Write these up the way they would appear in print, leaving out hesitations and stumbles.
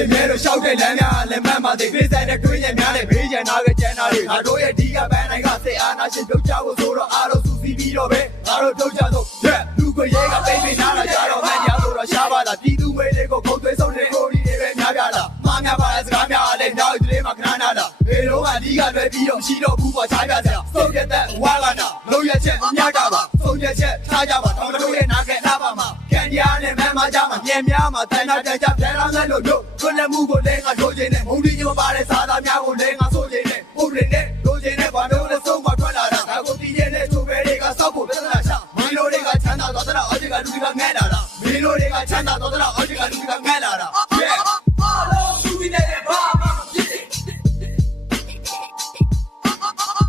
တွေမဲလို့ရှောက်တဲ့လမ်းများလည်းမှန်ပါသေးပေးဆိုင်တဲ့တွင်းရများနဲ့ဘေးရန်နာကကျန်တာတွေငါတို့ရဲ့ဒီကပန်းတိုင်းကစိတ်အားနာရှင်ပြုတ်ချဖို့ဆိုတော့အားလုံးစူးစီးပြီးတော့ပဲငါတို့ပြုတ်ချဆုံးလူကိုရဲကပိတ်ပိတ်ထားတာကြတော့မှန်တရားဆိုတော့ရှားပါလားပြည်သူဝေးတွေကိုခုတ်သွေးဆုံးတဲ့ကိုဒီတွေပဲများပြလားမှားများပါလားစကားများလည်းနောက်ဒီလေးမှာခဏနာတာဘေးလုံးကဒီကလွယ်ပြီးတော့ရှိတော့ဘူးပေါ်ချားပြစရာစုပ်ရက်တဲ့ဝါကနာလုံးရက်ချက်မြတ်တာပါစုပ်ရက်ချက်ထားကြပါထောင်တို့ရဲ့နာကဲထားပါမှာကန်တရားနဲ့မမ်းမကြမှာညံများမှာတန်တာကြကြပြန်လာတဲ့လို့တို့ခွလက်မှုကိုလည်းငါတို့ချင်းနဲ့မုံဒီညမပါတဲ့စားသားများကိုလည်းငါဆိုချင်းနဲ့ပုံတွေနဲ့တို့ချင်းနဲ့ဘာလို့လဲဆုံးမထွက်လာတာဒါကိုတီးရဲနဲ့ချိုးပဲတွေကစောက်ဖို့ပြဿနာချမင်းတို့တွေကချမ်းသာတော့တဲ့အော်ဂျီကလူတွေကငဲ့လာတာမင်းတို့တွေကချမ်းသာတော့တဲ့အော်ဂျီကလူတွေကငဲ့လာတာအားလုံးသူပြီးတဲ့ဘာမှမဖြစ်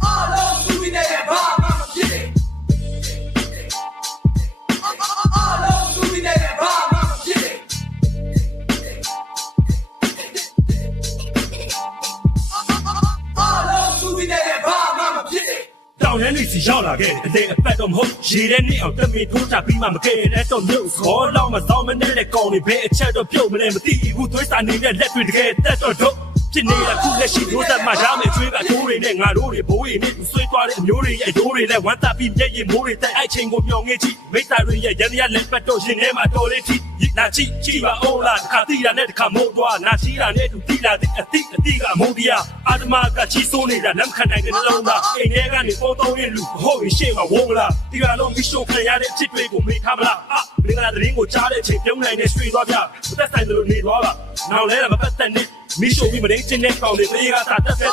အားလုံးသူပြီးတဲ့ဘာမှမဖြစ်အားလုံးသူပြီးတဲ့ဘာမှမဖြစ်အားလုံးသူပြီးတဲ့ဘာမှမဖြစ်တောင်ရန်တွေစီရောက်လာခဲ့တဲ့အတဲ့အပတ်တော့မဟုတ်ရေထဲနဲ့အောင်တက်မီထိုးချပြီးမှမခဲ့တဲ့တော့မြို့ခေါ်လောက်မဆောင်မနဲ့တဲ့ကောင်တွေဘယ်အချက်တော့ပြုတ်မလဲမသိဘူးသွေးစာနေတဲ့လက်တွေတကယ်တက်တော့တို့ဖြစ်နေတာခုလက်ရှိတို့သက်မှရမယ်ကျွေးကအတိုးတွေနဲ့ငါတို့တွေဘိုးတွေနဲ့ဆွေးသွားတဲ့အမျိုးတွေရဲ့အတိုးတွေနဲ့ဝမ်းသာပြီးမျက်ရည်မိုးတွေတက်အဲ့ချိန်ကိုမျောငေးကြည့်မိသားတွေရဲ့ရန်ရလက်ပတ်တော့ရှင်ထဲမှာတော်လေးထိနာချီချီပါအောင်လားတစ်ခါတီးတာနဲ့တစ်ခါမိုးသွားနာရှိတာနဲ့သူတီးလာတဲ့အတိကမုန်းတရားအာတမကချီဆိုးနေတာလက်ခံနိုင်တဲ့နှလုံးသားအိမ်ထဲကနေပေါ်တော့ရင်လူဟုတ်ရင်ရှေ့မှာဝုန်းလားဒီကလုံးပြီးရှိုးခံရတဲ့အဖြစ်တွေကိုမေးထားမလားမင်္ဂလာသတင်းကိုကြားတဲ့အချိန်ပြုံးနိုင်တဲ့ရွှေသွားပြသက်ဆိုင်တယ်လို့နေသွားပါနောက်လဲမပတ်သက်နဲ့မိရှိုးပြီးမရင်းချင်းတဲ့ကောင်တွေတေးကသာတက်တဲ့